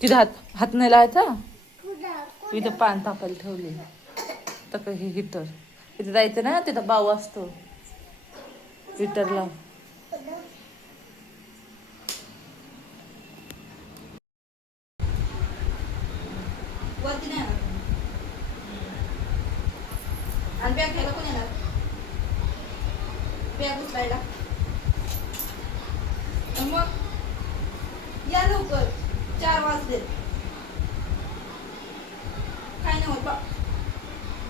तिथं हात हात नाही लावायचा? इथं पान तापायला ठेवले तर हे हिटर इथं जायचं ना तिथं बाऊ असतो. हिटरला. आणि बॅग घ्यायला कोण येणार? बॅग उचलायला आणि मग या लवकर चार वाजले काय नाही होत बा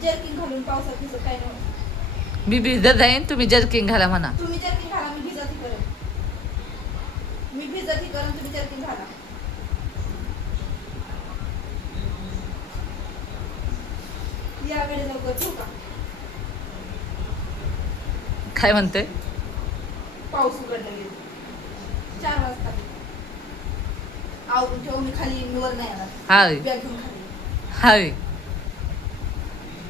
जर्किंग घालून पावसात भिजत काय नाही. होत मी भिजत जाईन तुम्ही जर्किंग घाला म्हणा. तुम्ही जर्किंग घाला मी भिजत ही करेन. मी भिजत ही करेन तुम्ही जर्किंग घाला. याकडे लवकर ठेवू का? काय म्हणते पाऊस उघडला गेला चार वाजता. आवरून ठेवू मी खाली मी वर नाही येणार. हाय. हाय.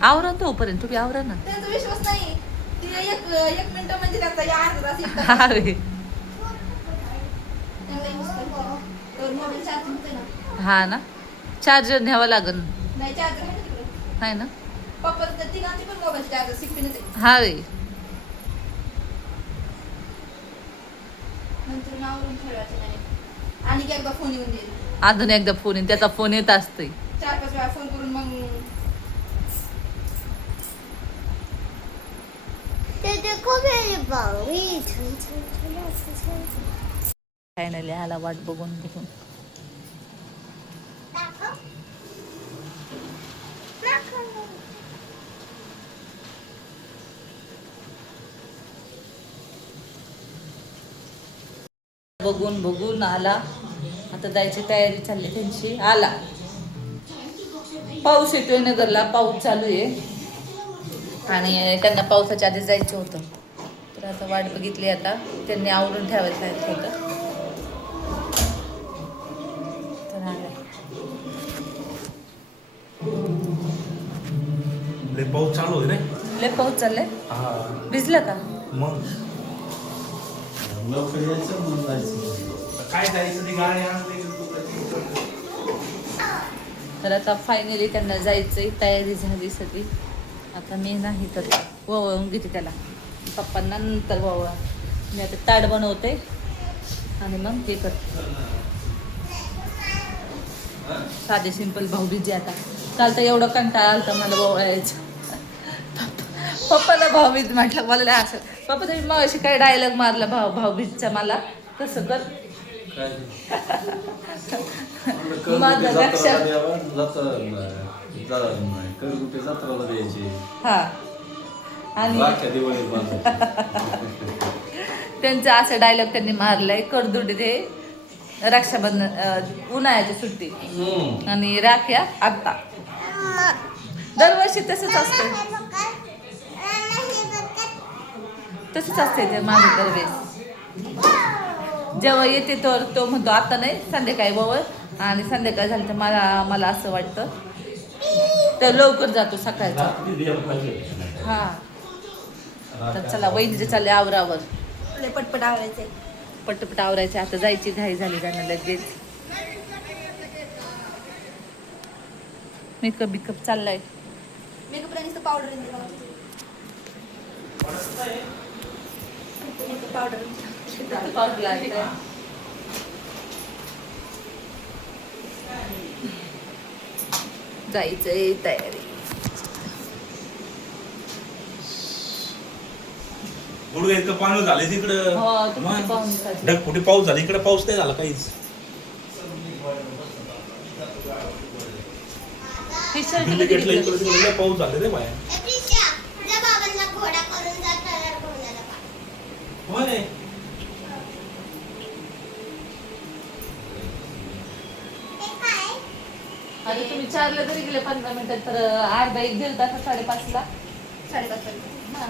आवरा तोपर्यंत तुम्ही आवरा ना. त्यांचा विश्वास नाही. ती एक एक मिनिट म्हणजे त्याचा या अर्धा तास एक तास. हाय त्यांना use करते. तर मोबाईल चार्जिंग होते ना. हा ना. चार्जर न्यावं लागन. नाही आहे ना तिकडे. हाय ना. पप्पा त्या तिघांचे पण नंतर आवरून ठेवायचं नाही. आणि एकदा फोन येऊन अजून एकदा फोन येईन. त्याचा फोन येत असतोय. चार पाच वेळा फोन करून फायनली आला वाट बघून बघून बघून बघून आला. आता जायची तयारी चालली त्यांची. आला. पाऊस येतोय नगरला पाऊस चालू आहे. आणि त्यांना पावसाच्या आधी जायचं होतं. तर आता वाट बघितली आता. त्यांनी आवरून ठेवायला सांगितलं होतं. तर आल्या. लय पाऊस चालू आहे रे. लय पाऊस चाललाय? हा. भिजलं का? मग? लवकर यायचं म्हणून जायचं. काय जायचं ती गाडी तर आता फायनली त्यांना जायचंय. तयारी झाली सगळी. आता मी नाही तर वळवून घेते त्याला. पप्पांना नंतर वळवा मी आता ताट बनवते आणि मग हे करते. साधे सिंपल भाऊबीजी आता. काल तर एवढं कंटाळा आलता मला वळायचं पप्पाला भाऊबीज म्हटलं मला असं. पप्पा तुम्ही मग अशी काय डायलॉग मारला भाऊ भाऊबीजचा मला? कसं कर. माझं लक्षात. करगुटे जत्राला द्यायचे हा आणि राख्या दिवाळी बांधायचे त्यांचा असा डायलॉग त्यांनी मारलाय करदुडी ते रक्षाबंधन अं, उन्हाळ्याची सुट्टी हम्म. आणि राख्या आत्ता दरवर्षी तसंच असते तसंच असते ते माझं दरवेळेस जेव्हा येते तर तो म्हणतो आता नाही संध्याकाळी बरोबर आणि संध्याकाळ झालं तर मला मला असं वाटतं तर लवकर जातो सकाळचा. हा. तर चला वहिनीचे चालले आवरावर. पटपट आवरायचंय पटपट आवरायचे आता जायची घाई झाली त्यांना लगेच. मेकअप बिकअप चाललाय. मेकअप राणीचं पावडर पावडर पाऊस लागलाय. जायचंय तयारी इतकं पाणी झाले हो, तिकडं मग. पाऊस झाले. ढगफुटी पाऊस झाला? इकडे पाऊस नाही झाला काहीच. हे? इकडे तिकडे पाऊस झाले रे घोड्याला होय. चारला जरी गेले पंधरा मिनिटात तर अर्धा एक दीड तास साडेपाच पर्यंत हा.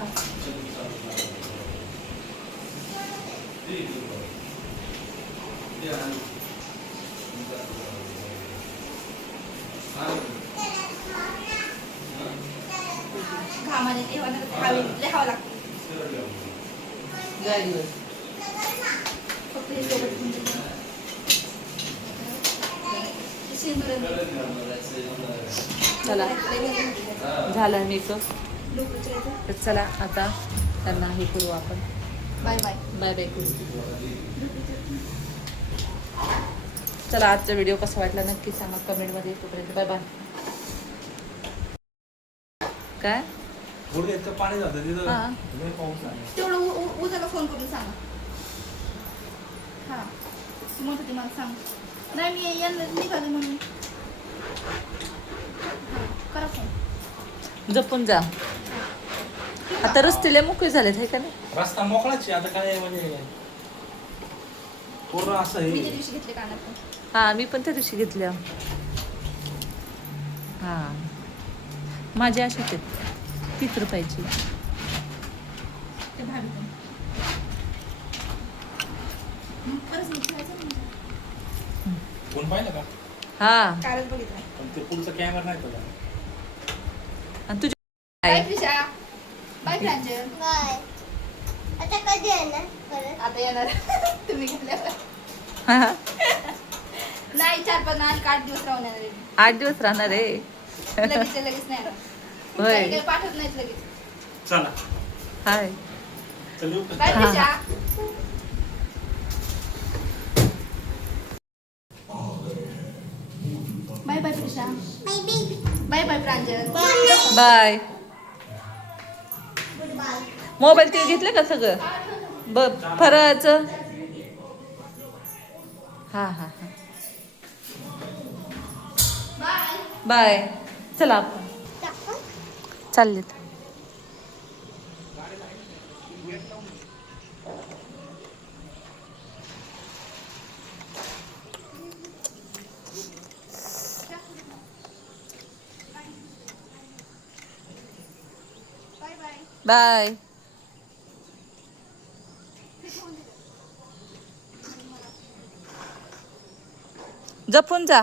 घामाने लय हवा लागते गाडीवर फक्त हे सोबत घेऊन जायचं. चला. झाला मेकअप तर चला आता त्यांना हे करू आपण. Bye bye. बाय बाय करू. चला आजचा व्हिडिओ कसा वाटला नक्की सांगा कमेंटमध्ये. तोपर्यंत बाय बाय. काय? पाणी जातं हा. तेवढं उ- उ- उद्याला फोन करून सांगा. हा. मग मला सांग. नाही मी यांना निघाले म्हणून करा फोन. जपून जा. आता रस्ते मोकळे झालेत हे का नाही? रस्ता मोकळाच आहे आता काय म्हणजे पूर्ण असं मी त्या आहे दिवशी घेतले कानात हा मी पण त्या दिवशी घेतल्या. हा. माझी अशीच आहेत. तीस रुपयाची. ते भाभी पण. मग परत ना. कोण पाहिलं का? हा. कालच बघितलं. पण ते पुढचा कॅमेरा नाही तुला आणि तुझ्या bye Trisha. Bye Pranjal. Bye. आता कधी येणार परत? आता येणार. तुम्ही घेतल्यावर हा. नाही चार पाच आठ दिवस राहून येणार आहे. आठ दिवस राहणार आहे. लगेच लगेच नाही येणार. होय. काही काही पाठवत नाहीत लगेच. चला. हाय. चल येऊ का? Bye. Trisha. Bye bye Pranjal. Mobile ते घेतलं का सगळं? ब फराळाचं? हा हा हा. बाय बाय चला आपण. टाकू? चाललेत. बाय. जपून जा.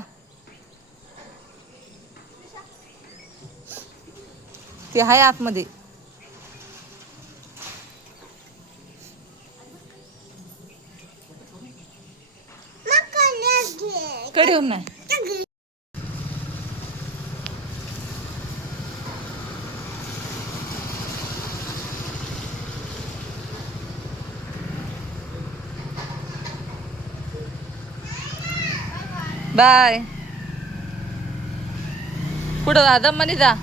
ते आहे आतमध्ये. कडे नाही. बाय. कुठं जा मनी जा